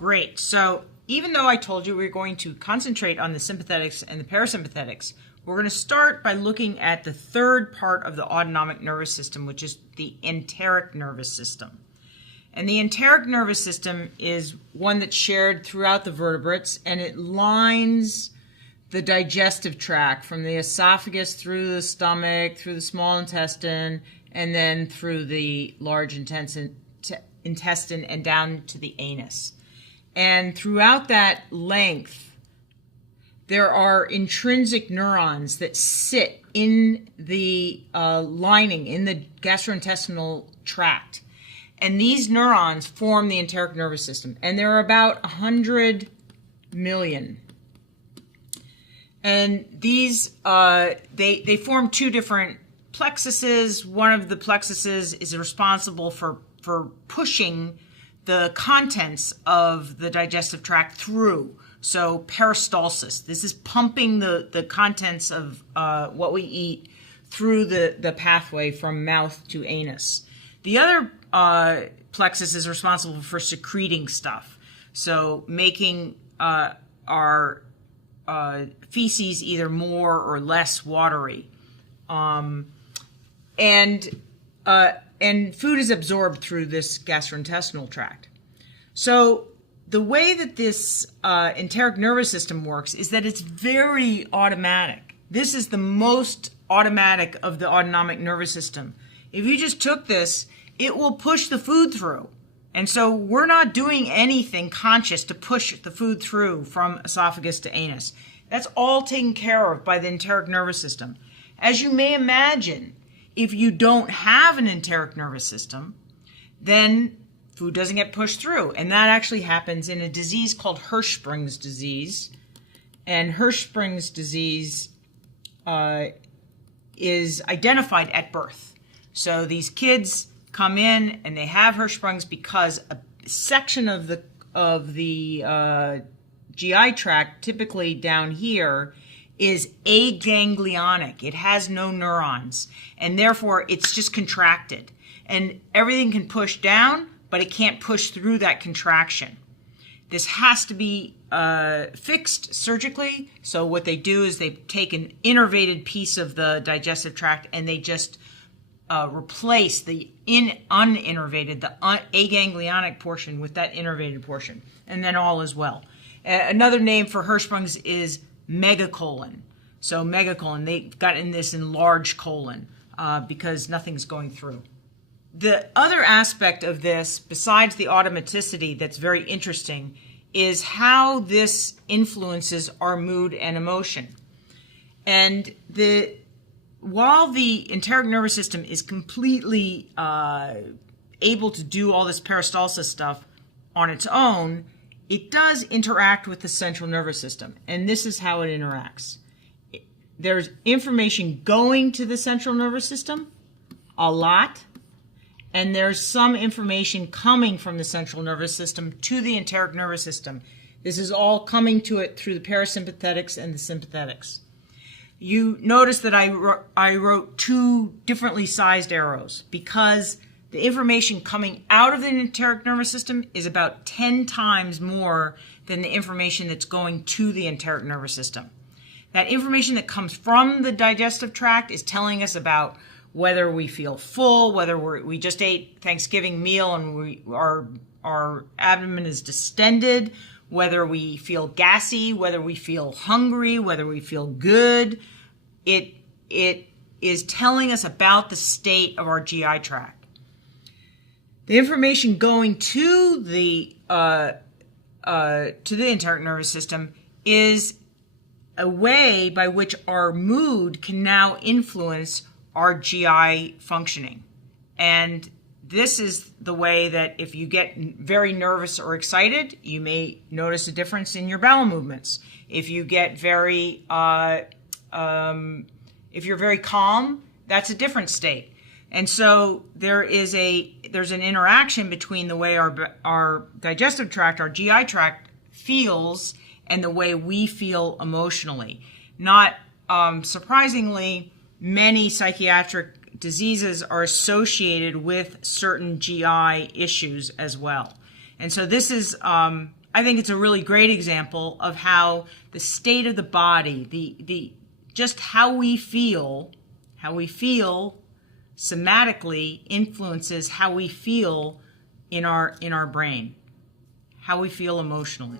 Great. So even though I told you we we're going to concentrate on the sympathetics and the parasympathetics, we're going to start by looking at the third part of the autonomic nervous system, which is the enteric nervous system. And the enteric nervous system is one that's shared throughout the vertebrates, and it lines the digestive tract from the esophagus through the stomach, through the small intestine, and then through the large intestine and down to the anus. And throughout that length, there are intrinsic neurons that sit in the lining, in the gastrointestinal tract. And these neurons form the enteric nervous system. And there are about 100 million. And these, they form two different plexuses. One of the plexuses is responsible for pushing the contents of the digestive tract through. So peristalsis. This is pumping the contents of what we eat through the pathway from mouth to anus. The other plexus is responsible for secreting stuff. So making our feces either more or less watery. And food is absorbed through this gastrointestinal tract. So the way that this enteric nervous system works is that it's very automatic. This is the most automatic of the autonomic nervous system. If you just took this, it will push the food through. And so we're not doing anything conscious to push the food through from esophagus to anus. That's all taken care of by the enteric nervous system. As you may imagine, if you don't have an enteric nervous system, then food doesn't get pushed through. And that actually happens in a disease called Hirschsprung's disease. And Hirschsprung's disease is identified at birth. So these kids come in and they have Hirschsprung's because a section of the GI tract, typically down here, is aganglionic. It has no neurons, and therefore it's just contracted. And everything can push down, but it can't push through that contraction. This has to be fixed surgically. So what they do is they take an innervated piece of the digestive tract and they just replace the uninnervated, the aganglionic portion with that innervated portion, and then all is well. Another name for Hirschsprung's is megacolon. So megacolon, they've gotten this in large colon because nothing's going through. The other aspect of this, besides the automaticity that's very interesting, is how this influences our mood and emotion. And while the enteric nervous system is completely able to do all this peristalsis stuff on its own, it does interact with the central nervous system. And this is how it interacts. There's information going to the central nervous system, a lot, and there's some information coming from the central nervous system to the enteric nervous system. This is all coming to it through the parasympathetics and the sympathetics. You notice that I wrote two differently sized arrows because the information coming out of the enteric nervous system is about 10 times more than the information that's going to the enteric nervous system. That information that comes from the digestive tract is telling us about whether we feel full, whether we just ate Thanksgiving meal and our abdomen is distended, whether we feel gassy, whether we feel hungry, whether we feel good. It is telling us about the state of our GI tract. The information going to the enteric nervous system is a way by which our mood can now influence our GI functioning. And this is the way that if you get very nervous or excited, you may notice a difference in your bowel movements. If you get if you're very calm, that's a different state. And so there's an interaction between the way our digestive tract, our GI tract feels and the way we feel emotionally. Not surprisingly, many psychiatric diseases are associated with certain GI issues as well. And so this is I think it's a really great example of how the state of the body, the just how we feel somatically influences how we feel in our brain, how we feel emotionally.